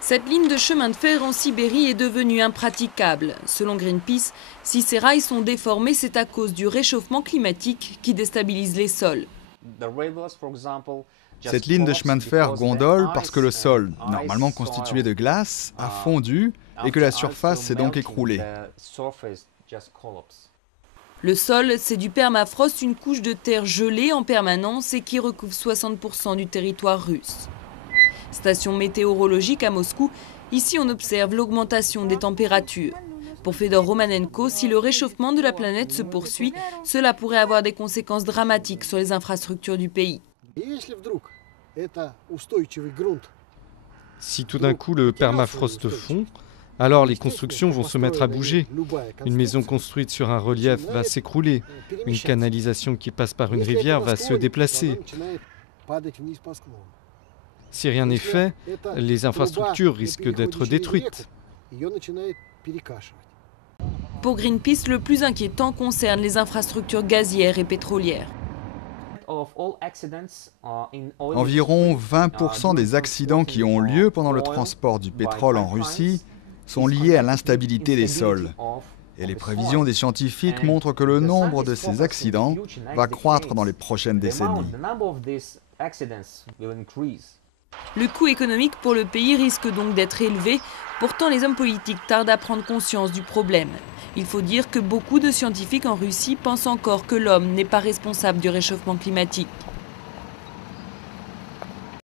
Cette ligne de chemin de fer en Sibérie est devenue impraticable. Selon Greenpeace, si ces rails sont déformés, c'est à cause du réchauffement climatique qui déstabilise les sols. Cette ligne de chemin de fer gondole parce que le sol, normalement constitué de glace, a fondu et que la surface s'est donc écroulée. Le sol, c'est du permafrost, une couche de terre gelée en permanence et qui recouvre 60% du territoire russe. Station météorologique à Moscou, ici on observe l'augmentation des températures. Pour Fedor Romanenko, si le réchauffement de la planète se poursuit, cela pourrait avoir des conséquences dramatiques sur les infrastructures du pays. Si tout d'un coup le permafrost fond, alors les constructions vont se mettre à bouger. Une maison construite sur un relief va s'écrouler. Une canalisation qui passe par une rivière va se déplacer. Si rien n'est fait, les infrastructures risquent d'être détruites. Pour Greenpeace, le plus inquiétant concerne les infrastructures gazières et pétrolières. Environ 20% des accidents qui ont lieu pendant le transport du pétrole en Russie sont liés à l'instabilité des sols. Et les prévisions des scientifiques montrent que le nombre de ces accidents va croître dans les prochaines décennies. Le coût économique pour le pays risque donc d'être élevé. Pourtant, les hommes politiques tardent à prendre conscience du problème. Il faut dire que beaucoup de scientifiques en Russie pensent encore que l'homme n'est pas responsable du réchauffement climatique.